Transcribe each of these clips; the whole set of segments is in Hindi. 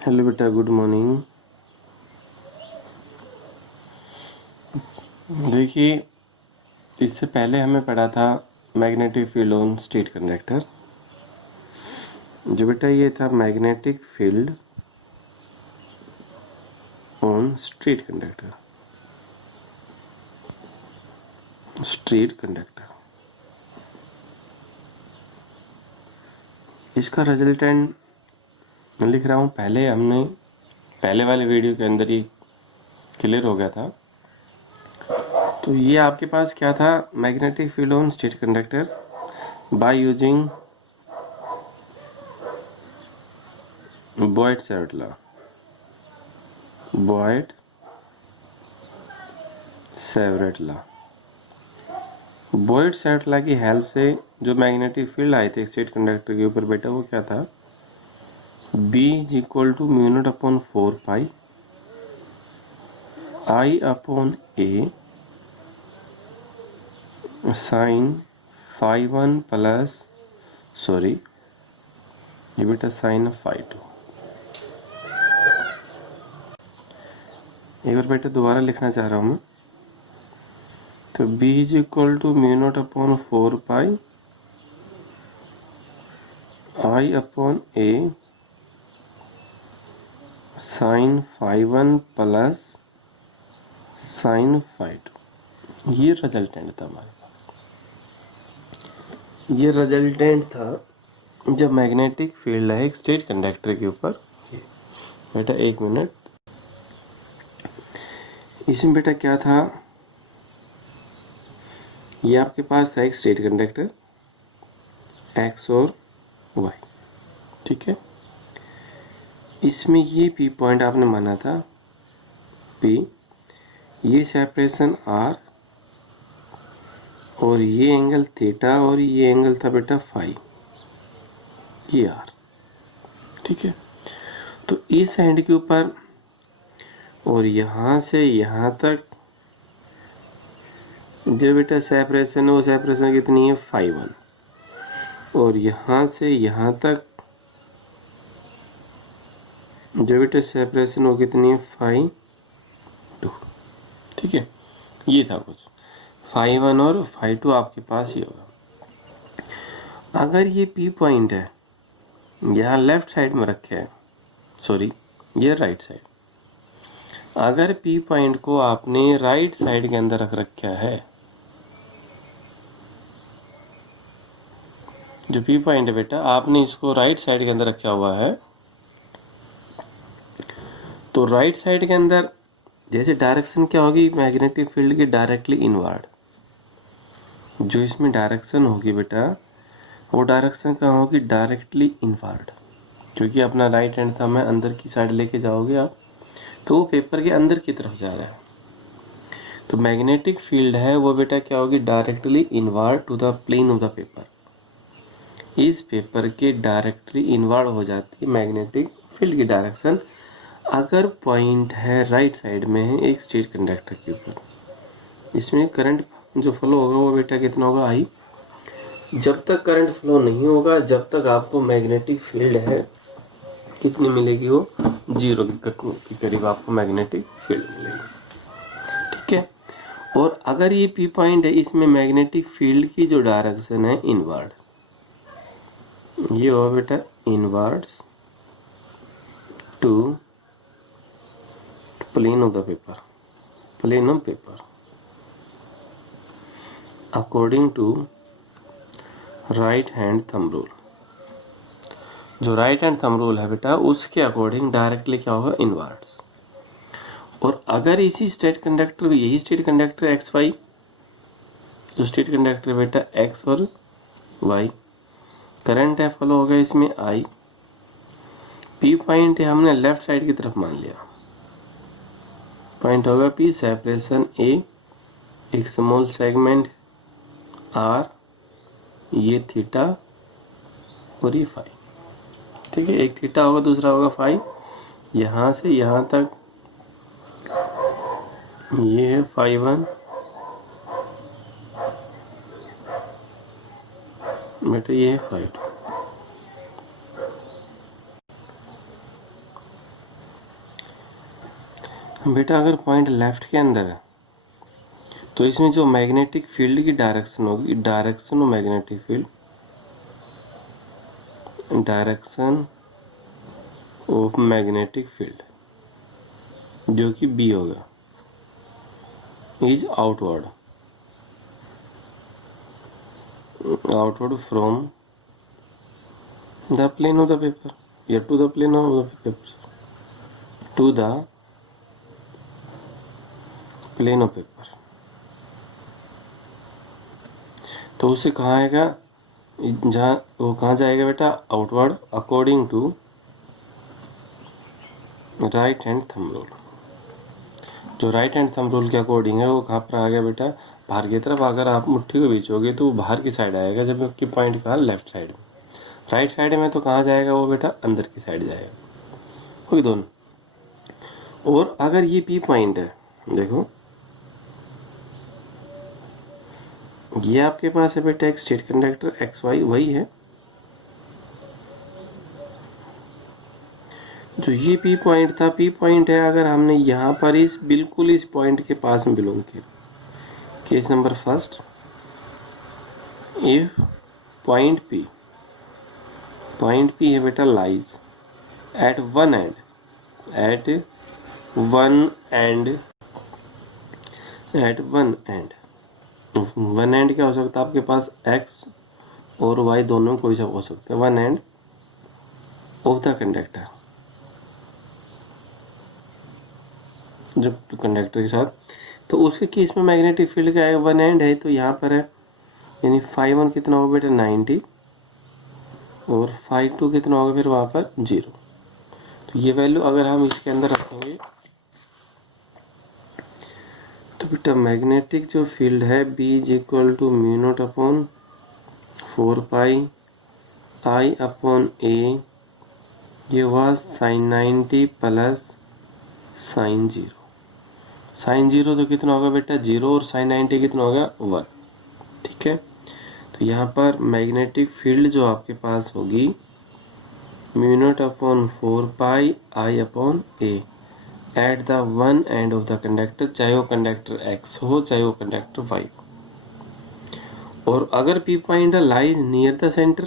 हेलो बेटा, गुड मॉर्निंग। देखिए, इससे पहले हमें पढ़ा था magnetic field on state conductor. जो बेटा ये था magnetic field on straight conductor. इसका रिजल्टेंट मैं लिख रहा हूँ। पहले वाले वीडियो के अंदर ही क्लियर हो गया था। तो ये आपके पास क्या था, magnetic field on state conductor by using Boyd-Savart law. Boyd-Savart law की हेल्प से जो मैग्नेटिक फील्ड आए थे स्टेट कंडक्टर के ऊपर बेटा, वो क्या था, B is equal to mu naught upon 4 pi I upon A sine phi one plus ये बेटा साइन फाई टू। एक बार बेटा दोबारा लिखना चाह रहा हूँ मैं। तो B is equal to mu naught upon 4 pi I upon A sine phi one plus sine phi two. ये रिजल्टेंट था हमारे पास। ये रिजल्टेंट था जब मैग्नेटिक फील्ड है एक स्टेट कंडक्टर के ऊपर। बेटा एक मिनट, इसमें बेटा क्या था, ये आपके पास था एक स्टेट कंडक्टर एक्स और वाई, ठीक है। इसमें ये पी पॉइंट आपने माना था पी, ये सेपरेशन आर और ये एंगल थीटा और ये एंगल था बेटा फाई, ये आर, ठीक है। तो इस एंड के ऊपर और यहां से यहां तक जो बेटा सेपरेशन है, वो सेपरेशन कितनी है, फाई वन। और यहां से यहां तक जो बेटा सेपरेशन वो कितनी है, फाई टू, ठीक है। ये था कुछ फाई वन और फाई टू आपके पास ही होगा। अगर ये पी पॉइंट है यहाँ लेफ्ट साइड में रखे है, ये राइट साइड, अगर पी पॉइंट को आपने राइट साइड के अंदर रख रखा है, जो पी पॉइंट है बेटा आपने इसको राइट साइड के अंदर रखा हुआ है, तो राइट साइड के अंदर जैसे डायरेक्शन क्या होगी मैग्नेटिक फील्ड की, डायरेक्टली इनवर्ड। जो इसमें डायरेक्शन होगी बेटा, वो डायरेक्शन कहाँ होगी, डायरेक्टली इनवर्ड। क्योंकि अपना राइट हैंड था मैं अंदर की साइड लेके जाओगे आप, तो वो पेपर के अंदर की तरफ जा रहा है। तो मैग्नेटिक फील्ड है वो बेटा क्या होगी, directly inward to the plane of the paper. इस पेपर के डायरेक्टली इनवर्ड हो जाती है मैग्नेटिक फील्ड की डायरेक्शन, अगर पॉइंट है राइट साइड में है एक स्टेट कंडक्टर के ऊपर। इसमें करंट जो फ्लो होगा वो बेटा कितना होगा, आई। जब तक करंट फ्लो नहीं होगा, जब तक आपको मैग्नेटिक फील्ड है कितनी मिलेगी, वो जीरो के करीब आपको मैग्नेटिक फील्ड मिलेगी, ठीक है। और अगर ये पी पॉइंट है, इसमें मैग्नेटिक फील्ड की जो डायरेक्शन है इनवर्ड, ये होगा बेटा inwards to plane of the paper according to right hand thumb rule. जो राइट हैंड थंब रूल है बेटा, उसके अकॉर्डिंग डायरेक्टली क्या होगा, इनवर्ड्स। और अगर इसी स्टेट कंडक्टर, यही स्टेट कंडक्टर एक्स वाई, जो स्टेट कंडक्टर बेटा एक्स और वाई, करंट है फ्लो होगा इसमें आई, पी पॉइंट है हमने लेफ्ट साइड की तरफ मान लिया, पॉइंट होगा पी, सेपरेशन ए, एक स्मॉल सेगमेंट आर, ये थीटा और ये फाई, ठीक है। एक थीटा होगा, दूसरा होगा फाई। यहां से यहां तक ये है फाई वन बेटा, ये है फाई टू। बेटा अगर पॉइंट लेफ्ट के अंदर है तो इसमें जो मैग्नेटिक फील्ड की डायरेक्शन होगी, direction of magnetic field, direction of magnetic field जो कि बी होगा, is outward, outward from the plane of the paper या to the plane of the paper, to the plane of paper. तो उससे कहाँ आएगा, जहाँ वो कहाँ जाएगा बेटा, outward according to right hand thumb rule. जो राइट हैंड थंब रूल के अकॉर्डिंग है वो कहाँ पर आ गया बेटा, बाहर की तरफ। अगर आप मुट्ठी को बीचोगे तो वो बाहर की साइड आएगा, जबकि पॉइंट कहाँ, लेफ्ट साइड में। राइट साइड में तो कहाँ जाएगा वो बेटा, अंदर की साइड जाएगा, कोई दोनों। और अगर ये पी पॉइंट है, देखो ये आपके पास है बेटा एक स्टेट कंडक्टर एक्स वाई, वही है जो ये पी पॉइंट था। पी पॉइंट है, अगर हमने यहाँ पर इस बिल्कुल इस पॉइंट के पास में बिलोंग किया, case number first, if point P है बेटा lies at one end, at one end, at one end, one end क्या हो सकता है आपके पास, एक्स और वाई दोनों कोई सा हो सकता है, one end of the conductor, जो कंडक्टर के साथ। तो उसके केस में मैग्नेटिक फील्ड का वन एंड है, तो यहाँ पर है, यानी फाइव वन कितना होगा बेटा 90, और फाइव टू कितना होगा फिर वहाँ पर 0। तो ये वैल्यू अगर हम इसके अंदर रखेंगे तो बेटा मैग्नेटिक जो फील्ड है B is equal to mu naught upon 4 pi I/A, ये हुआ साइन 90 प्लस साइन 0। साइन 0 तो कितना होगा बेटा 0, और साइन 90 कितना होगा 1। ठीक है, तो यहाँ पर मैग्नेटिक फील्ड जो आपके पास होगी mu naught upon 4 pi I/A at the one end of the conductor, चाहे वो कंडक्टर एक्स हो चाहे वो कंडक्टर वाई हो। और अगर P point lies near the centre,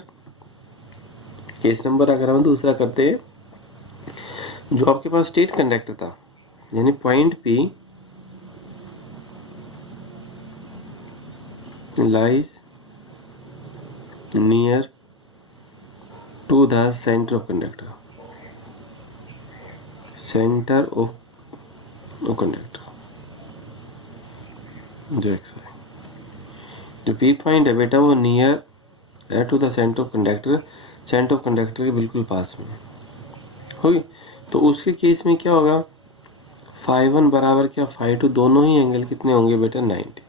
case number अगर हम दूसरा करते हैं, जो आपके पास स्टेट कंडक्टर था, यानी point P lies near to the centre of conductor, centre of conductor जो एक्स है, जो पी पॉइंट है बेटा वो नियर है to the centre of conductor, centre of conductor के बिल्कुल पास में होगी। तो उसके केस में क्या होगा, फाइव वन बराबर क्या फाइव टू, दोनों ही एंगल कितने होंगे बेटा 90।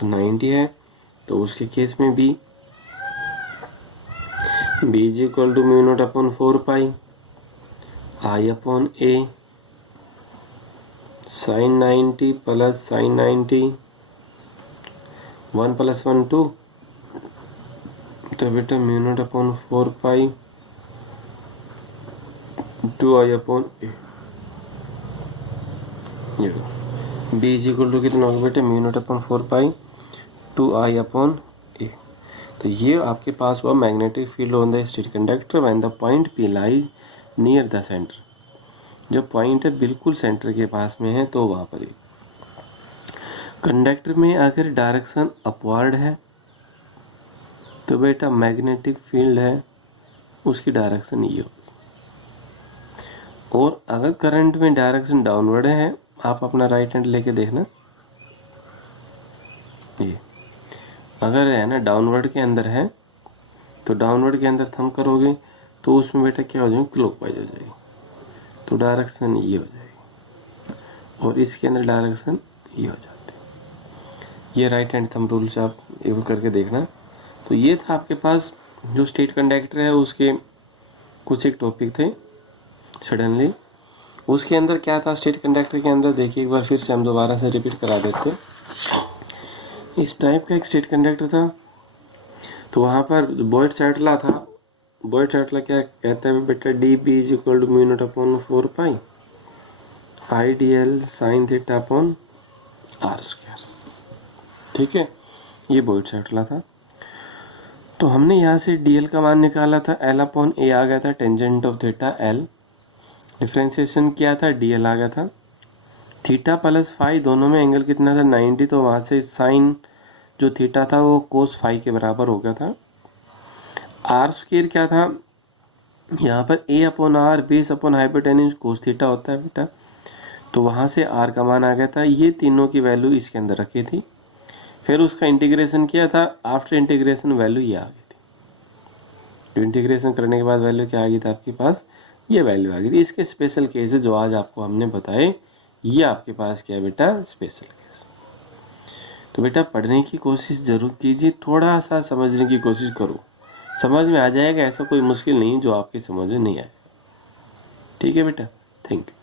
तो 90 है, तो उसके केस में B is equal to mu naught upon 4 pi I/A sine 90 plus sine 90, 1 + 1 2, तो बेटा mu naught upon 4 pi 2I/A। B is equal to कितना होगा बेटा mu naught upon 4 pi 2I/A। तो ये आपके पास हुआ magnetic field on the state conductor when the point P lies near the centre. जब पॉइंट है बिल्कुल सेंटर के पास में है तो वहां पर ही। कंडक्टर में अगर डायरेक्शन अपवर्ड है तो बेटा मैग्नेटिक फील्ड है उसकी डायरेक्शन ये होगी। और अगर करंट में डायरेक्शन डाउनवर्ड है, आप अपना राइट हैंड लेके देखना, ये अगर है ना डाउनवर्ड के अंदर है तो डाउनवर्ड के अंदर थंब करोगे तो उसमें बेटा क्या हो जाएगी, क्लॉकवाइज हो जाएगी, तो डायरेक्शन ये हो जाएगी, और इसके अंदर डायरेक्शन ये हो जाती है। ये राइट हैंड थंब रूल से आप एक करके देखना। तो ये था आपके पास जो स्टेट कंडक्टर है उसके कुछ एक टॉपिक थे सडनली। उसके अंदर क्या था स्टेट कंडक्टर के अंदर, देखिए एक बार फिर से हम दोबारा से रिपीट करा देते हैं। इस टाइप का एक स्टेट कंडक्टर था, तो वहाँ पर बॉयड-सैटला था। बॉयड-सैटला क्या कहता है बेटा, d B is equal to mu naught upon 4 pi I d l sine theta upon r square. ठीक है, ये बोल्ड शर्टला था। तो हमने यहाँ से डी एल का मान निकाला था, एल अपॉन ए आ गया था, tangent of theta L. Differentiation किया था, डी एल आ गया था। थीटा प्लस फाई दोनों में एंगल कितना था 90, तो वहाँ से साइन जो थीटा था वो कोस फाई के बराबर हो गया था। आर स्क्वायर क्या था, यहाँ पर A upon R base upon hypotenuse cos theta होता है बेटा, तो वहाँ से आर का मान आ गया था। ये तीनों की वैल्यू इसके अंदर रखी थी, फिर उसका इंटीग्रेशन किया था। आफ्टर इंटीग्रेशन वैल्यू ये आ गई थी। तो इंटीग्रेशन करने के बाद वैल्यू क्या आ गई थी आपके पास, ये वैल्यू आ गई थी। इसके स्पेशल केस है जो आज आपको हमने बताए, ये आपके पास क्या है बेटा, स्पेशल केस। तो बेटा पढ़ने की कोशिश जरूर कीजिए, थोड़ा सा समझने की कोशिश करो, समझ में आ जाएगा। ऐसा कोई मुश्किल नहीं जो आपकी समझ में नहीं आए। ठीक है बेटा, थैंक यू।